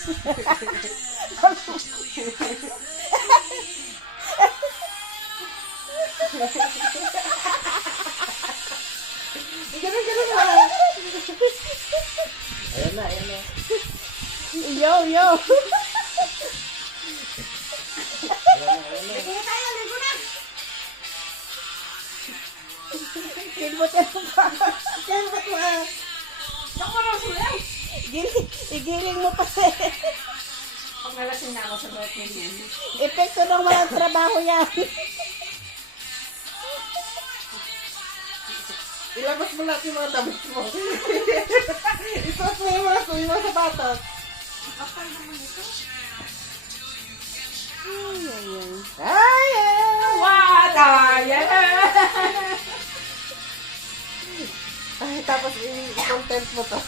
Ganun na. Ayan na. Yo, yo. Ligo na tayo, ligo na. Kilbot yan pa. Dapat mo ah. Saan mo na sulaw? Igiling mo pa eh. Pag nalasing na ako sa birthday niya. Epekto ng mga trabaho yan. Ilabas mo lahat yung mga damit mo. Isuot mo yung mga sapatos. Kapal naman ito. Ay! Wala! Ay, tapos i-content mo to.